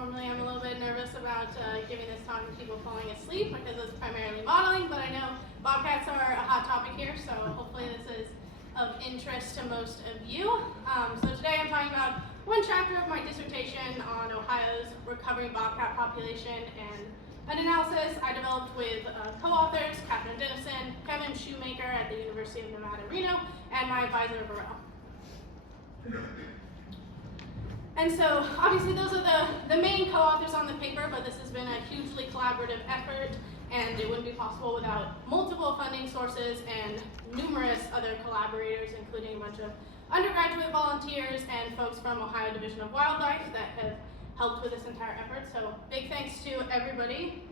Normally I'm a little bit nervous about giving this talk to people falling asleep because it's primarily modeling, but I know bobcats are a hot topic here, so hopefully this is of interest to most of you. So today I'm talking about one chapter of my dissertation on Ohio's recovering bobcat population and an analysis I developed with co-authors Catherine Dennison, Kevin Shoemaker at the University of Nevada, Reno, and my advisor, Burrell. And so obviously those are the main co-authors on the paper, but this has been a hugely collaborative effort, and it wouldn't be possible without multiple funding sources and numerous other collaborators, including a bunch of undergraduate volunteers and folks from Ohio Division of Wildlife that have helped with this entire effort. So big thanks to everybody.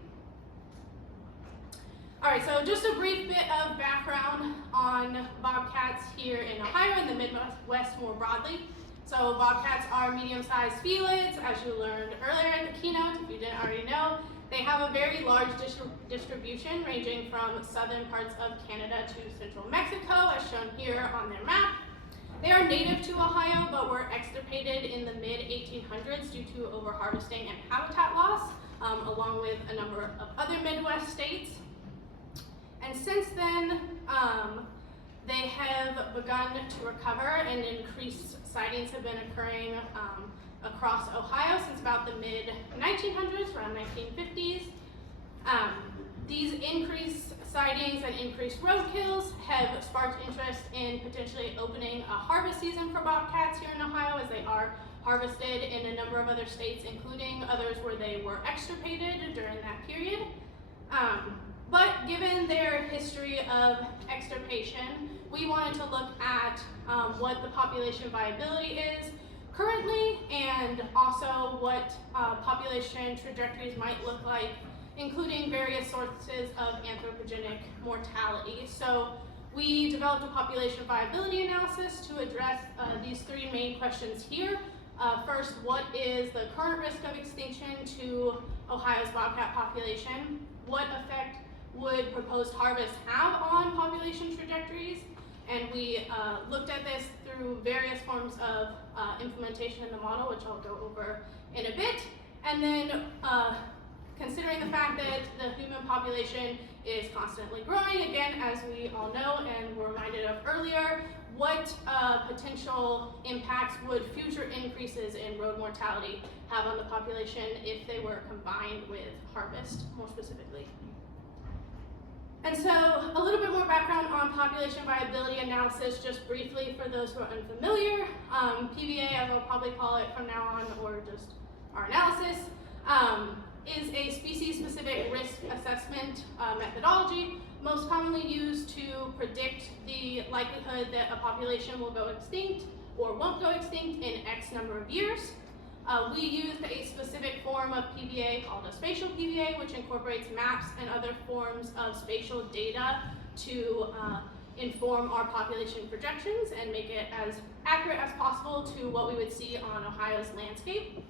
All right, so just a brief bit of background on bobcats here in Ohio and the Midwest more broadly. So bobcats are medium-sized felids, as you learned earlier in the keynote, if you didn't already know. They have a very large distribution ranging from southern parts of Canada to central Mexico, as shown here on their map. They are native to Ohio, but were extirpated in the mid-1800s due to overharvesting and habitat loss, along with a number of other Midwest states. And since then, they have begun to recover, and increased sightings have been occurring across Ohio since about the mid-1900s, around 1950s. These increased sightings and increased roadkills have sparked interest in potentially opening a harvest season for bobcats here in Ohio, as they are harvested in a number of other states, including others where they were extirpated during that period. But given their history of extirpation, we wanted to look at what the population viability is currently, and also what population trajectories might look like, including various sources of anthropogenic mortality. So we developed a population viability analysis to address these three main questions here. First, what is the current risk of extinction to Ohio's bobcat population? What effect would proposed harvest have on population trajectories? And we looked at this through various forms of implementation in the model, which I'll go over in a bit. And then considering the fact that the human population is constantly growing, again, as we all know and were reminded of earlier, what potential impacts would future increases in road mortality have on the population if they were combined with harvest, more specifically? And so a little bit more background on population viability analysis, just briefly for those who are unfamiliar. PVA, as I'll probably call it from now on, or just our analysis, is a species-specific risk assessment methodology, most commonly used to predict the likelihood that a population will go extinct or won't go extinct in X number of years. We used a specific form of PVA called a spatial PVA, which incorporates maps and other forms of spatial data to inform our population projections and make it as accurate as possible to what we would see on Ohio's landscape.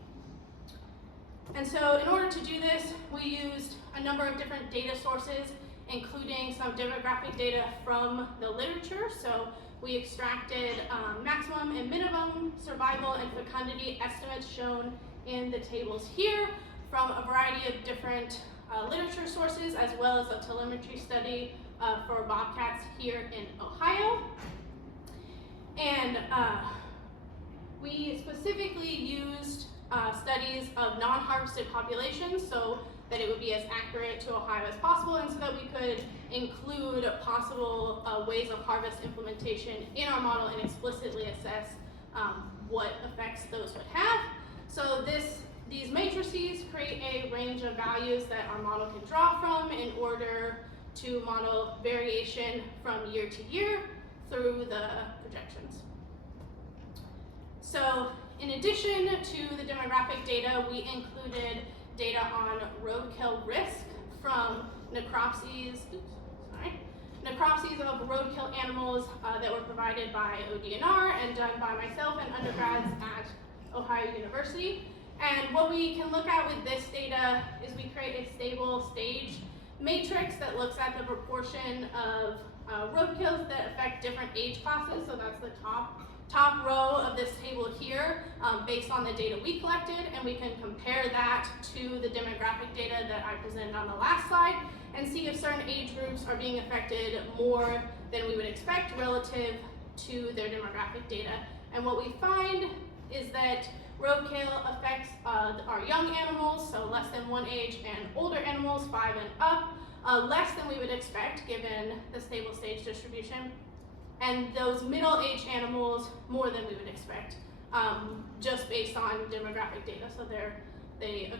And so in order to do this, we used a number of different data sources, including some demographic data from the literature. So we extracted maximum and minimum survival and fecundity estimates shown in the tables here from a variety of different literature sources, as well as a telemetry study for bobcats here in Ohio. And we specifically used studies of non-harvested populations so that it would be as accurate to Ohio as possible, and so that we could include possible ways of harvest implementation in our model and explicitly assess what effects those would have. So these matrices create a range of values that our model can draw from in order to model variation from year to year through the projections. So in addition to the demographic data, we included data on roadkill risk from necropsies of roadkill animals that were provided by ODNR and done by myself and undergrads at Ohio University. And what we can look at with this data is we create a stable stage matrix that looks at the proportion of roadkills that affect different age classes. So that's the top row of this table here, based on the data we collected, and we can compare that to the demographic data that I presented on the last slide and see if certain age groups are being affected more than we would expect relative to their demographic data. And what we find is that roadkill affects our young animals, so less than 1 age, and older animals, 5 and up, less than we would expect given the stable stage distribution. And those middle-aged animals more than we would expect, just based on demographic data. So they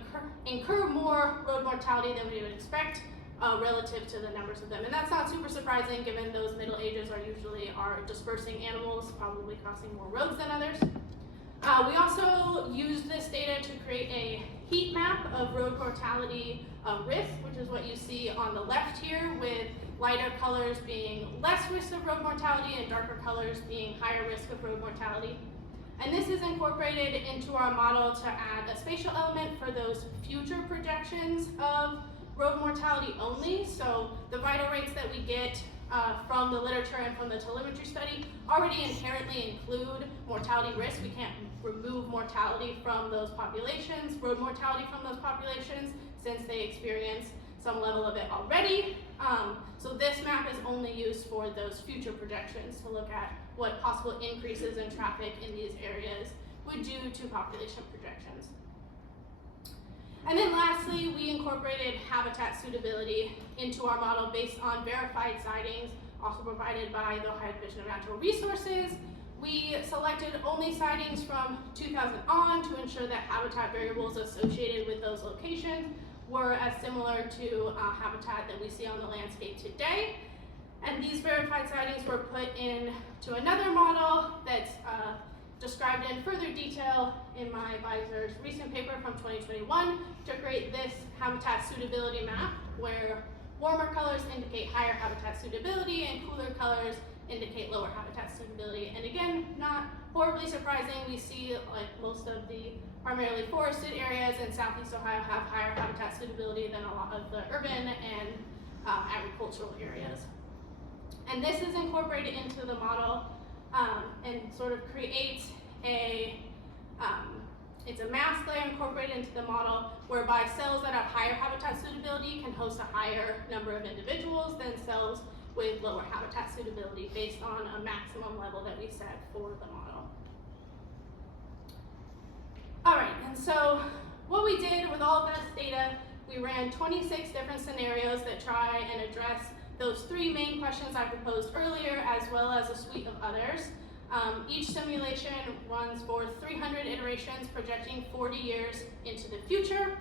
incur more road mortality than we would expect relative to the numbers of them. And that's not super surprising given those middle ages are usually our dispersing animals, probably crossing more roads than others. We also used this data to create a heat map of road mortality risk, which is what you see on the left here, with lighter colors being less risk of road mortality and darker colors being higher risk of road mortality. And this is incorporated into our model to add a spatial element for those future projections of road mortality only. So the vital rates that we get from the literature and from the telemetry study already inherently include mortality risk. We can't remove mortality from those populations, road mortality from those populations, since they experience some level of it already. So this map is only used for those future projections to look at what possible increases in traffic in these areas would do to population projections. And then lastly, we incorporated habitat suitability into our model based on verified sightings, also provided by the Ohio Division of Natural Resources. We selected only sightings from 2000 on to ensure that habitat variables associated with those locations were as similar to habitat that we see on the landscape today. And these verified sightings were put into another model that's described in further detail in my advisor's recent paper from 2021 to create this habitat suitability map, where warmer colors indicate higher habitat suitability and cooler colors indicate lower habitat suitability. And again, not horribly surprising, we see like most of the primarily forested areas in Southeast Ohio have higher habitat suitability than a lot of the urban and agricultural areas. And this is incorporated into the model and sort of creates it's a mask layer incorporated into the model whereby cells that have higher habitat suitability can host a higher number of individuals than cells with lower habitat suitability based on a maximum level that we set for the model. All right, and so what we did with all of this data, we ran 26 different scenarios that try and address those 3 main questions I proposed earlier, as well as a suite of others. Each simulation runs for 300 iterations, projecting 40 years into the future.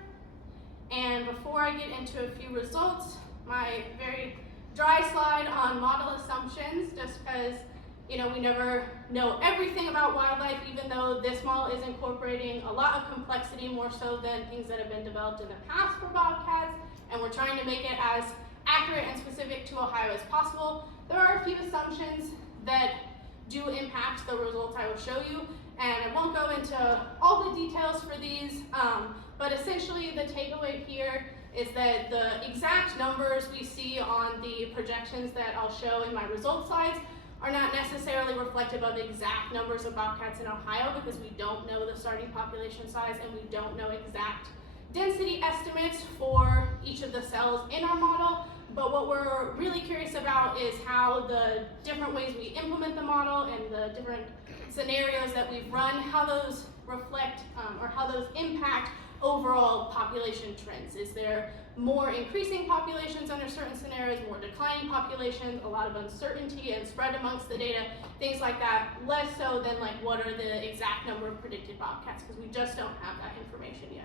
And before I get into a few results, my very dry slide on model assumptions, just because we never know everything about wildlife, even though this model is incorporating a lot of complexity, more so than things that have been developed in the past for bobcats, and we're trying to make it as accurate and specific to Ohio as possible. There are a few assumptions that do impact the results I will show you, and I won't go into all the details for these, but essentially the takeaway here is that the exact numbers we see on the projections that I'll show in my results slides are not necessarily reflective of the exact numbers of bobcats in Ohio, because we don't know the starting population size and we don't know exact density estimates for each of the cells in our model. But what we're really curious about is how the different ways we implement the model and the different scenarios that we've run, how those reflect or how those impact overall population trends. Is there more increasing populations under certain scenarios, more declining populations, a lot of uncertainty and spread amongst the data, things like that, less so than like what are the exact number of predicted bobcats, because we just don't have that information yet.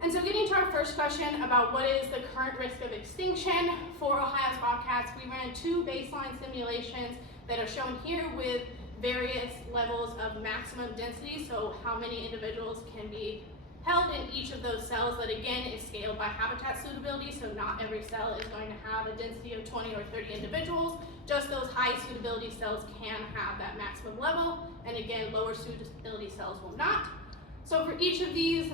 And so getting to our first question about what is the current risk of extinction for Ohio's bobcats, we ran 2 baseline simulations that are shown here with various levels of maximum density, so how many individuals can be held in each of those cells. That again is scaled by habitat suitability, so not every cell is going to have a density of 20 or 30 individuals. Just those high suitability cells can have that maximum level, and again, lower suitability cells will not. So for each of these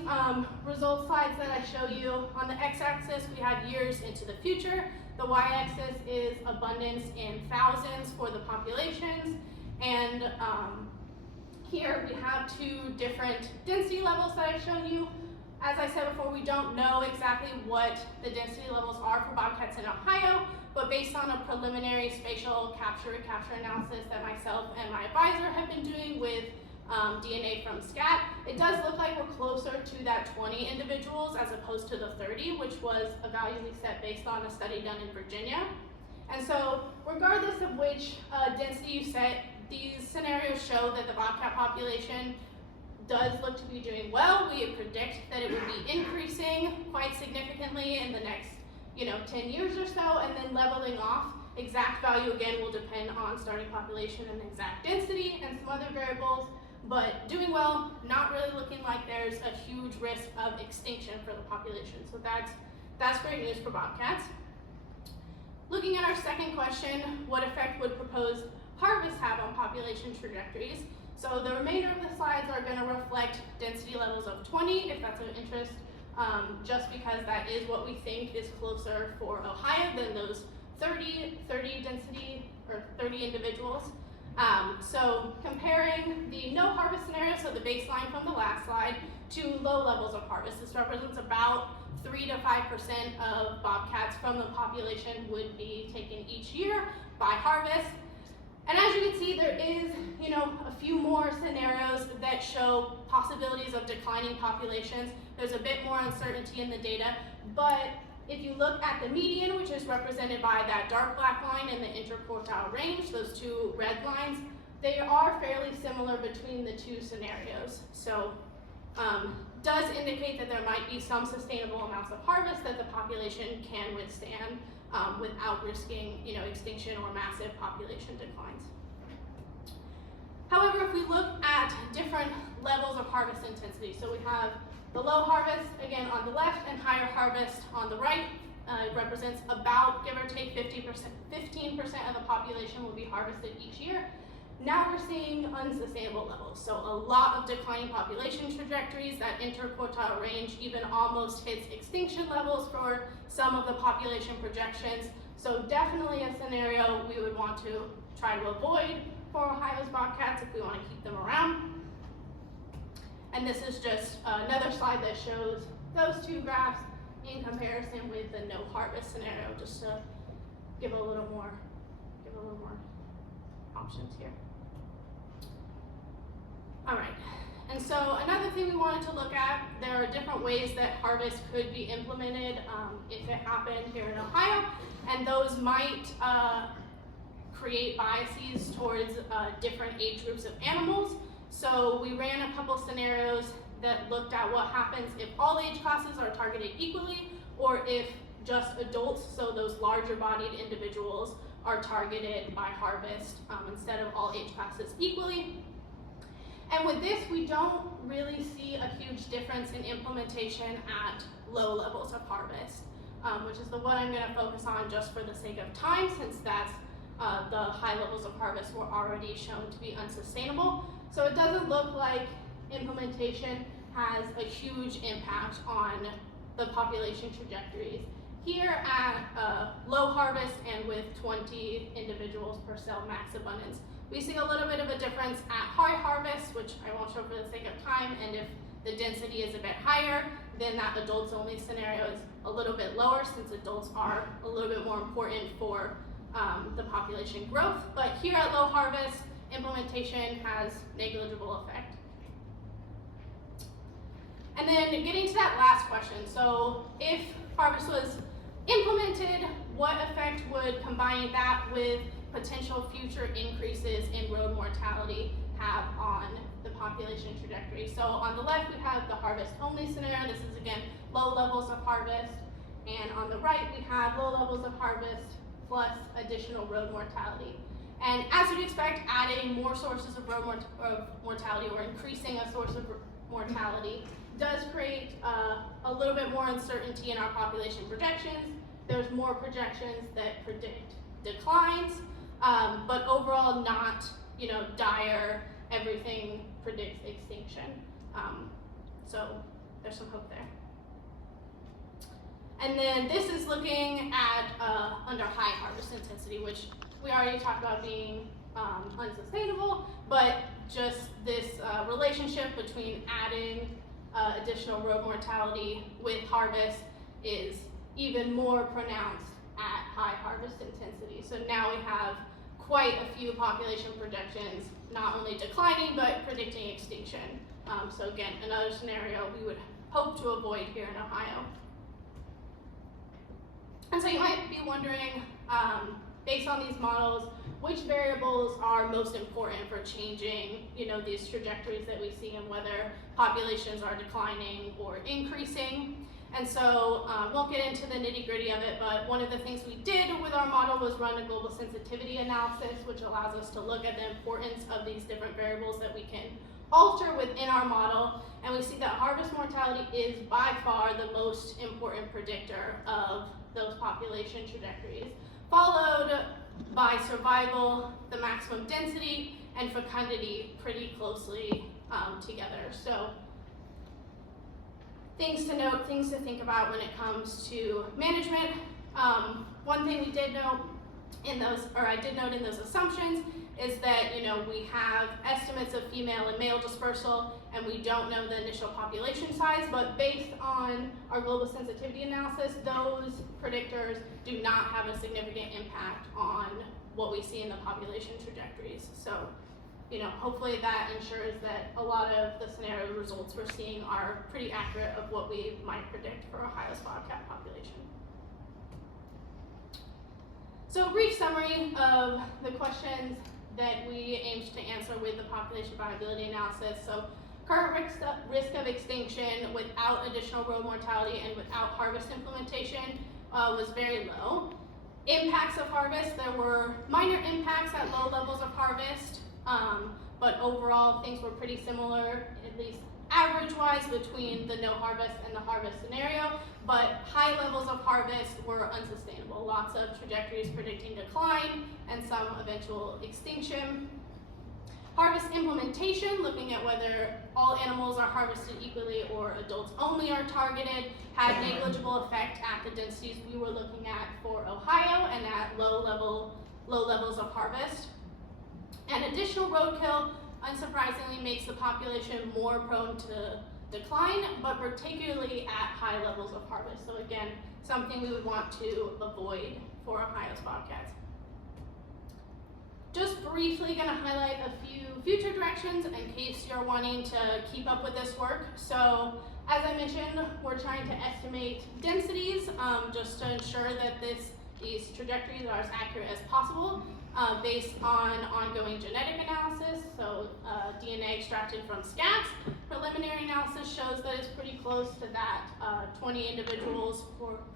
result slides that I show you, on the x-axis we have years into the future, the y-axis is abundance in thousands for the populations, and Here we have two different density levels that I've shown you. As I said before, we don't know exactly what the density levels are for bobcats in Ohio, but based on a preliminary spatial capture analysis that myself and my advisor have been doing with DNA from scat, it does look like we're closer to that 20 individuals as opposed to the 30, which was a value we set based on a study done in Virginia. And so regardless of which density you set, these scenarios show that the bobcat population does look to be doing well. We predict that it would be increasing quite significantly in the next 10 years or so, and then leveling off. Exact value again will depend on starting population and exact density and some other variables, but doing well, not really looking like there's a huge risk of extinction for the population. So that's great news for bobcats. Looking at our second question, what effect would proposed harvest have on population trajectories? So the remainder of the slides are going to reflect density levels of 20, if that's of interest, just because that is what we think is closer for Ohio than those 30 density or 30 individuals. So comparing the no harvest scenario, so the baseline from the last slide, to low levels of harvest. This represents about 3 to 5% of bobcats from the population would be taken each year by harvest. And as you can see, there is, a few more scenarios that show possibilities of declining populations. There's a bit more uncertainty in the data, but if you look at the median, which is represented by that dark black line and the interquartile range, those two red lines, they are fairly similar between the two scenarios. So does indicate that there might be some sustainable amounts of harvest that the population can withstand without risking, extinction or massive population declines. However, if we look at different levels of harvest intensity, so we have the low harvest, again, on the left, and higher harvest on the right. It represents about, give or take, 15% of the population will be harvested each year. Now we're seeing unsustainable levels, so a lot of declining population trajectories. That interquartile range even almost hits extinction levels for some of the population projections. So definitely a scenario we would want to try to avoid for Ohio's bobcats if we want to keep them around. And this is just another slide that shows those two graphs in comparison with the no harvest scenario, just to give a little more options here. All right, and so another thing we wanted to look at, there are different ways that harvest could be implemented if it happened here in Ohio, and those might create biases towards different age groups of animals. So we ran a couple scenarios that looked at what happens if all age classes are targeted equally, or if just adults, so those larger bodied individuals, are targeted by harvest instead of all age classes equally. And with this, we don't really see a huge difference in implementation at low levels of harvest, which is the one I'm going to focus on just for the sake of time, since that's the high levels of harvest were already shown to be unsustainable. So it doesn't look like implementation has a huge impact on the population trajectories. Here at low harvest and with 20 individuals per cell max abundance, we see a little bit of a difference at high harvest, which I won't show for the sake of time, and if the density is a bit higher, then that adults only scenario is a little bit lower, since adults are a little bit more important for the population growth. But here at low harvest, implementation has negligible effect. And then getting to that last question, so if harvest was implemented, what effect would combining that with potential future increases in road mortality have on the population trajectory? So on the left, we have the harvest only scenario. This is again low levels of harvest. And on the right, we have low levels of harvest plus additional road mortality. And as you'd expect, adding more sources of road mortality or increasing a source of mortality does create a little bit more uncertainty in our population projections. There's more projections that predict declines, but overall not, dire, everything predicts extinction. So there's some hope there. And then this is looking at under high harvest intensity, which we already talked about being unsustainable, but just this relationship between adding additional road mortality with harvest is even more pronounced at high harvest intensity. So now we have quite a few population projections, not only declining, but predicting extinction. So again, another scenario we would hope to avoid here in Ohio. And so you might be wondering, based on these models, which variables are most important for changing, these trajectories that we see and whether populations are declining or increasing. And so won't get into the nitty-gritty of it, but one of the things we did with our model was run a global sensitivity analysis, which allows us to look at the importance of these different variables that we can alter within our model. And we see that harvest mortality is by far the most important predictor of those population trajectories, followed by survival, the maximum density, and fecundity pretty closely together. So things to note, things to think about when it comes to management. One thing we did note in those, or I did note in those assumptions, is that we have estimates of female and male dispersal, and we don't know the initial population size, but based on our global sensitivity analysis, those predictors do not have a significant impact on what we see in the population trajectories. So, hopefully that ensures that a lot of the scenario results we're seeing are pretty accurate of what we might predict for Ohio's bobcat population. So a brief summary of the questions that we aimed to answer with the population viability analysis. So current risk of extinction without additional road mortality and without harvest implementation was very low. Impacts of harvest, there were minor impacts at low levels of harvest, but overall things were pretty similar, at least average-wise, between the no harvest and the harvest scenario, but high levels of harvest were unsustainable. Lots of trajectories predicting decline and some eventual extinction. Harvest implementation, looking at whether all animals are harvested equally or adults only are targeted, had negligible effect at the densities we were looking at for Ohio and at low levels of harvest. And additional roadkill, unsurprisingly, makes the population more prone to decline, but particularly at high levels of harvest. So again, something we would want to avoid for Ohio's bobcats. Just briefly going to highlight a few future directions in case you're wanting to keep up with this work. So as I mentioned, we're trying to estimate densities just to ensure that these trajectories are as accurate as possible based on ongoing genetic analysis. So DNA extracted from scats. Preliminary analysis shows that it's pretty close to that 20 individuals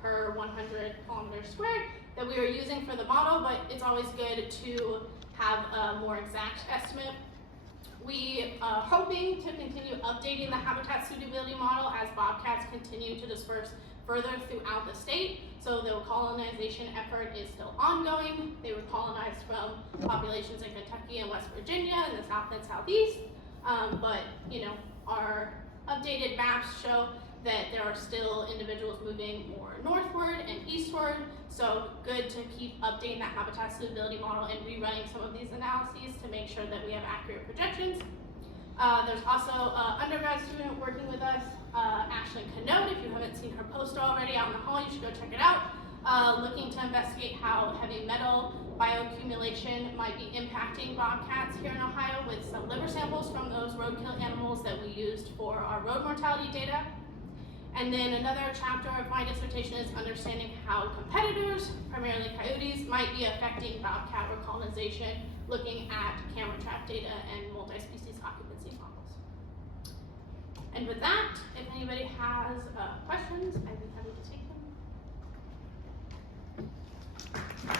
per 100 kilometers squared that we were using for the model, but it's always good to have a more exact estimate. We are hoping to continue updating the habitat suitability model as bobcats continue to disperse further throughout the state. So the colonization effort is still ongoing. They were colonized from populations in Kentucky and West Virginia in the south and southeast. But our updated maps show that there are still individuals moving more northward and eastward. So good to keep updating that habitat suitability model and rerunning some of these analyses to make sure that we have accurate projections. There's also an undergrad student working with us, Ashley Canote. If you haven't seen her poster already out in the hall, you should go check it out. Looking to investigate how heavy metal bioaccumulation might be impacting bobcats here in Ohio with some liver samples from those roadkill animals that we used for our road mortality data. And then another chapter of my dissertation is understanding how competitors, primarily coyotes, might be affecting bobcat recolonization, looking at camera trap data and multi-species occupancy models. And with that, if anybody has questions, I'd be happy to take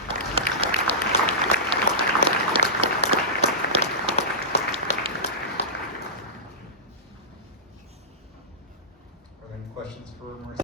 them.